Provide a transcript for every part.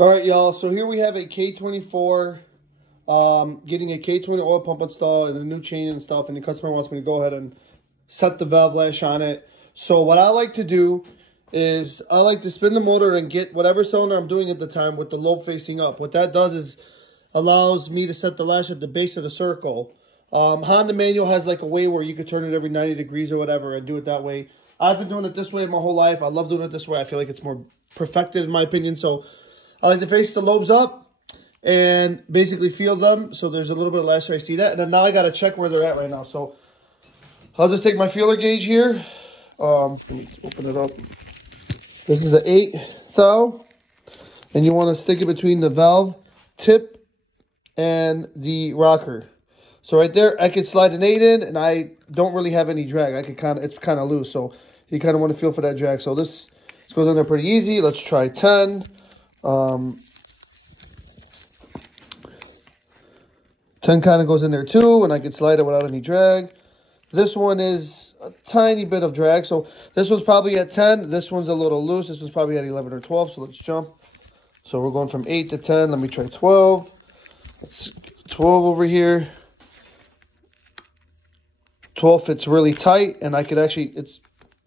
All right, y'all. So here we have a K24, getting a K20 oil pump installed and a new chain and stuff. And the customer wants me to go ahead and set the valve lash on it. So what I like to do is I like to spin the motor and get whatever cylinder I'm doing at the time with the lobe facing up. What that does is allows me to set the lash at the base of the circle. Honda manual has like a way where you could turn it every 90 degrees or whatever and do it that way. I've been doing it this way my whole life. I love doing it this way. I feel like it's more perfected in my opinion. So I like to face the lobes up and basically feel them. So there's a little bit of lash where I see that. And then now I got to check where they're at right now. So I'll just take my feeler gauge here. Let me open it up. This is an 8 thou. And you want to stick it between the valve tip and the rocker. So right there, I could slide an 8 in and I don't really have any drag. I could it's kind of loose. So you kind of want to feel for that drag. So this goes in there pretty easy. Let's try 10. 10 kind of goes in there too, and I can slide it without any drag. This one is a tiny bit of drag, so this one's probably at 10. This one's a little loose. This one's probably at 11 or 12, so let's jump. So we're going from 8 to 10. Let me try 12. Let's 12 over here. 12 fits really tight, and I could actually,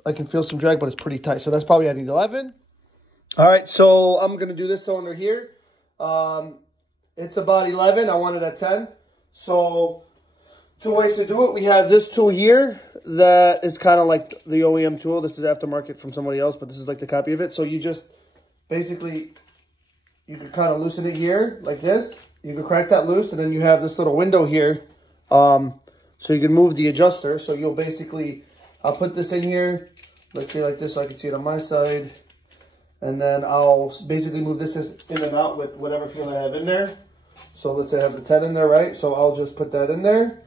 I can feel some drag, but it's pretty tight. So that's probably at 11. All right, so I'm going to do this cylinder here. It's about 11. I want it at 10. So 2 ways to do it. We have this tool here that is kind of like the OEM tool. This is aftermarket from somebody else, but this is like the copy of it. So you just basically, you can kind of loosen it here like this. You can crack that loose, and then you have this little window here. So you can move the adjuster. So you'll basically, I'll put this in here. Let's see like this so I can see it on my side. And then I'll basically move this in and out with whatever feel I have in there. So let's say I have the 10 in there, right? So I'll just put that in there.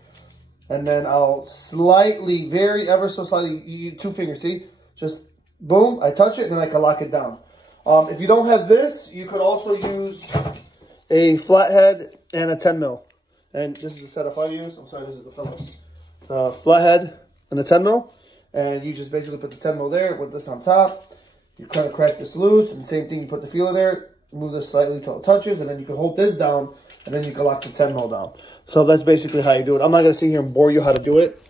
And then I'll slightly, ever so slightly, you 2 fingers, see? Just boom, I touch it, and then I can lock it down. If you don't have this, you could also use a flathead and a 10 mil. And this is the setup I use. I'm sorry, this is the Phillips. Flathead and a 10 mil. And you just basically put the 10 mil there with this on top. You kind of crack this loose, and same thing, you put the feeler there, move this slightly till it touches, and then you can hold this down, and then you can lock the 10 mil down. So that's basically how you do it. I'm not going to sit here and bore you how to do it.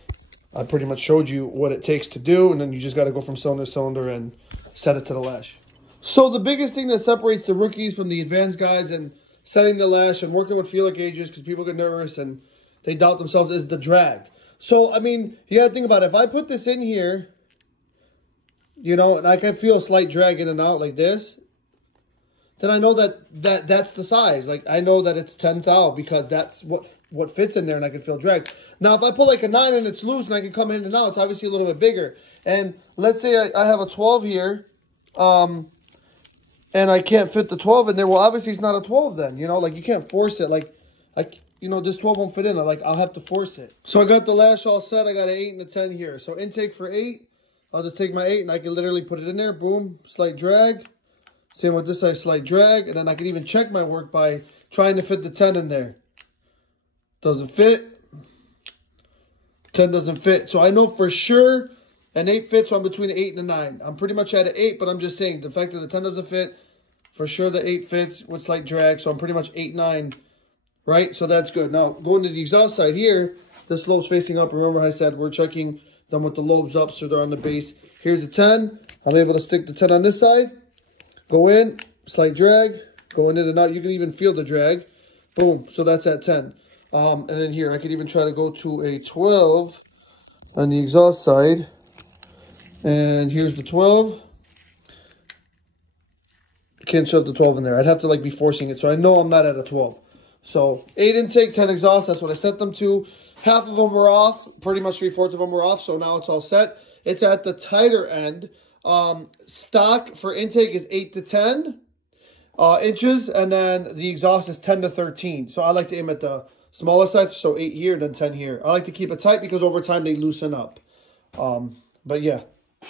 I pretty much showed you what it takes to do, and then you just got to go from cylinder to cylinder and set it to the lash. So the biggest thing that separates the rookies from the advanced guys and setting the lash and working with feeler gauges, because people get nervous and they doubt themselves, is the drag. So, I mean, you got to think about it. If I put this in here, you know, and I can feel a slight drag in and out like this, then I know that's the size. Like, I know that it's 10 thou because that's what fits in there, and I can feel drag. Now, if I put like a 9 and it's loose and I can come in and out, it's obviously a little bit bigger. And let's say I have a 12 here, and I can't fit the 12 in there. Well, obviously it's not a 12 then, you know, like you can't force it. Like, you know, this 12 won't fit in. Like, I'll have to force it. So I got the lash all set. I got an 8 and a 10 here. So intake for 8. I'll just take my 8 and I can literally put it in there. Boom, slight drag. Same with this side, slight drag. And then I can even check my work by trying to fit the 10 in there. Doesn't fit. 10 doesn't fit. So I know for sure an 8 fits, so I'm between an 8 and a 9. I'm pretty much at an 8, but I'm just saying the fact that the 10 doesn't fit, for sure the 8 fits with slight drag. So I'm pretty much 8, 9, right? So that's good. Now, going to the exhaust side here, this lobe's facing up. Remember I said we're checking them with the lobes up, so they're on the base. Here's a 10. I'm able to stick the 10 on this side. Go in, slight drag, going in and out. You can even feel the drag. Boom, so that's at 10. And then here, I could even try to go to a 12 on the exhaust side. And here's the 12. Can't shove the 12 in there. I'd have to like be forcing it, so I know I'm not at a 12. So 8 intake, 10 exhaust, that's what I set them to. Half of them were off, pretty much 3/4 of them were off, so now it's all set. It's at the tighter end. Stock for intake is 8 to 10 inches, and then the exhaust is 10 to 13. So I like to aim at the smaller side, so 8 here, then 10 here. I like to keep it tight because over time they loosen up. But yeah,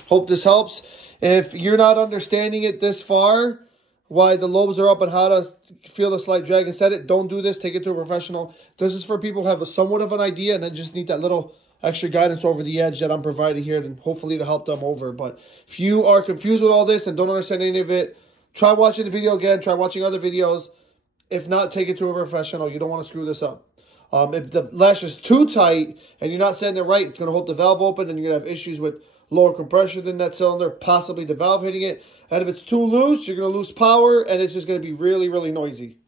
hope this helps. If you're not understanding it this far, why the lobes are up and how to feel the slight drag and set it, don't do this. Take it to a professional. This is for people who have somewhat of an idea and then just need that little extra guidance over the edge that I'm providing here, and hopefully to help them over. But if you are confused with all this and don't understand any of it, try watching the video again. Try watching other videos. If not, take it to a professional. You don't want to screw this up. If the lash is too tight and you're not setting it right, it's going to hold the valve open and you're going to have issues with lower compression in that cylinder, possibly the valve hitting it. And if it's too loose, you're going to lose power and it's just going to be really, really noisy.